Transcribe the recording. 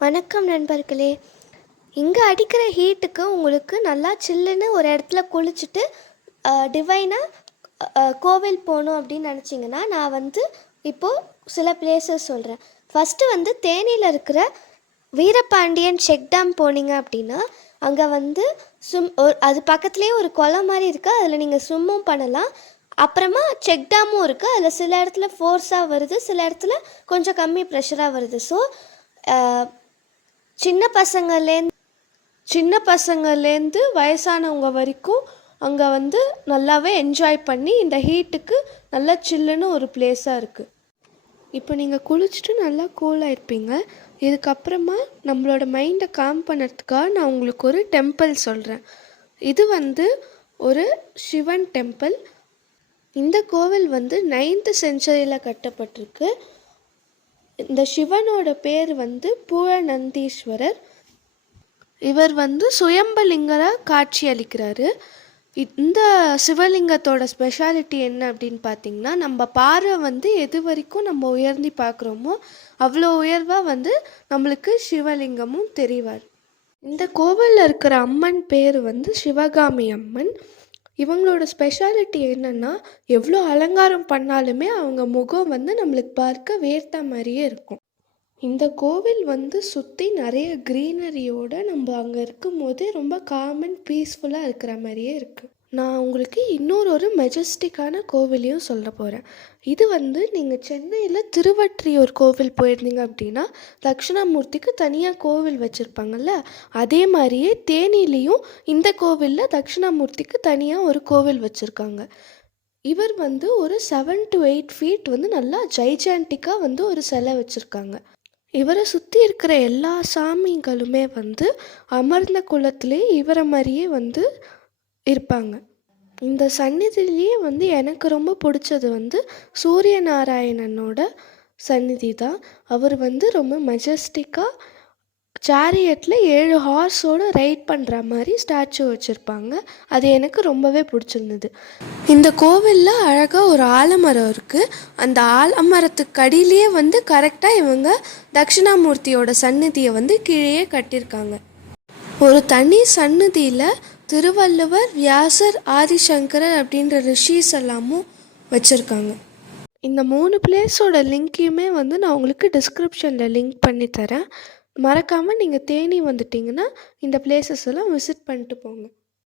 வணக்கம் நண்பர்களே. இங்கே அடிக்கிற ஹீட்டுக்கு உங்களுக்கு நல்லா சில்லுன்னு ஒரு இடத்துல குளிச்சுட்டு டிவைனாக கோவில் போகணும் அப்படின்னு நினச்சிங்கன்னா நான் இப்போது சில பிளேசஸ் சொல்கிறேன். ஃபஸ்ட்டு தேனியில் இருக்கிற வீரபாண்டியன் செக் டேம் போனீங்க அப்படின்னா அங்கே அது பக்கத்துலேயே ஒரு குளம் மாதிரி இருக்குது. அதில் நீங்கள் ஸ்விம்மும் பண்ணலாம். அப்புறமா செக் டேமும் இருக்குது. அதில் சில இடத்துல ஃபோர்ஸாக வருது, சில இடத்துல கொஞ்சம் கம்மி ப்ரெஷராக வருது. ஸோ சின்ன பசங்கள்லேருந்து வயசானவங்க வரைக்கும் அங்கே நல்லாவே என்ஜாய் பண்ணி இந்த ஹீட்டுக்கு நல்லா சில்லுன்னு ஒரு பிளேஸாக இருக்குது. இப்போ நீங்கள் குளிச்சுட்டு நல்லா கூலாக இருப்பீங்க. இதுக்கப்புறமா நம்மளோட மைண்டை காம் பண்ணுறதுக்காக நான் உங்களுக்கு ஒரு டெம்பிள் சொல்கிறேன். இது ஒரு சிவன் டெம்பிள். இந்த கோவில் 9th செஞ்சுரியில் கட்டப்பட்டிருக்கு. இந்த சிவனோட பேர் பூழநந்தீஸ்வரர். இவர் சுயம்பலிங்கராக காட்சி அளிக்கிறாரு. இந்த சிவலிங்கத்தோட ஸ்பெஷாலிட்டி என்ன அப்படின்னு பார்த்தீங்கன்னா, நம்ம பார்வை எது வரைக்கும் நம்ம உயர்ந்து பார்க்குறோமோ அவ்வளோ உயர்வாக நம்மளுக்கு சிவலிங்கமும் தெரிவார். இந்த கோவிலில் இருக்கிற அம்மன் பேர் சிவகாமி அம்மன். இவங்களோட ஸ்பெஷாலிட்டி என்னென்னா, எவ்வளோ அலங்காரம் பண்ணாலுமே அவங்க முகம் நம்மளுக்கு பார்க்க வேர்த்த மாதிரியே இருக்கும். இந்த கோவில் சுற்றி நிறைய க்ரீனரியோட நம்ம அங்கே இருக்கும் போதே ரொம்ப காம் அண்ட் பீஸ்ஃபுல்லாக இருக்கிற மாதிரியே இருக்குது. நான் உங்களுக்கு இன்னொரு மெஜஸ்டிக்கான கோவிலையும் சொல்ல போகிறேன். இது நீங்கள் சென்னையில் திருவற்றியூர் கோவில் போயிருந்தீங்க அப்படின்னா தட்சிணாமூர்த்திக்கு தனியாக கோவில் வச்சுருப்பாங்கள்ல, அதே மாதிரியே தேனிலையும் இந்த கோவிலில் தட்சிணாமூர்த்திக்கு தனியாக ஒரு கோவில் வச்சுருக்காங்க. இவர் ஒரு 7 to 8 feet நல்லா ஜைஜான்டிக்காக ஒரு சிலை வச்சுருக்காங்க. இவரை சுற்றி இருக்கிற எல்லா சாமிகளுமே அமர்ந்த குலத்திலே இவரை மாதிரியே இருப்பாங்க. இந்த சந்நிதியிலேயே எனக்கு ரொம்ப பிடிச்சது சூரிய நாராயணனோட சந்நிதி தான். அவர் ரொம்ப மெஜஸ்டிக்காக சேரியட்டில் 7 ஹார்ஸோடு ரைட் பண்ணுற மாதிரி ஸ்டாச்சு வச்சுருப்பாங்க. அது எனக்கு ரொம்பவே பிடிச்சிருந்தது. இந்த கோவிலில் அழகாக ஒரு ஆலமரம் இருக்குது. அந்த ஆலமரத்துக்கு அடியிலேயே கரெக்டாக இவங்க தட்சிணாமூர்த்தியோட சந்நிதியை கீழே கட்டியிருக்காங்க. ஒரு தனி சந்நிதியில் திருவள்ளுவர், வியாசர், ஆதிசங்கரர் அப்படின்ற ரிஷிஸ் எல்லாமும் வச்சுருக்காங்க. இந்த 3 பிளேஸோட லிங்க்கையுமே நான் உங்களுக்கு டிஸ்கிரிப்ஷனில் லிங்க் பண்ணி தரேன். மறக்காமல் நீங்கள் தேனி வந்துட்டிங்கன்னா இந்த பிளேசஸ் எல்லாம் விசிட் பண்ணிட்டு போங்க.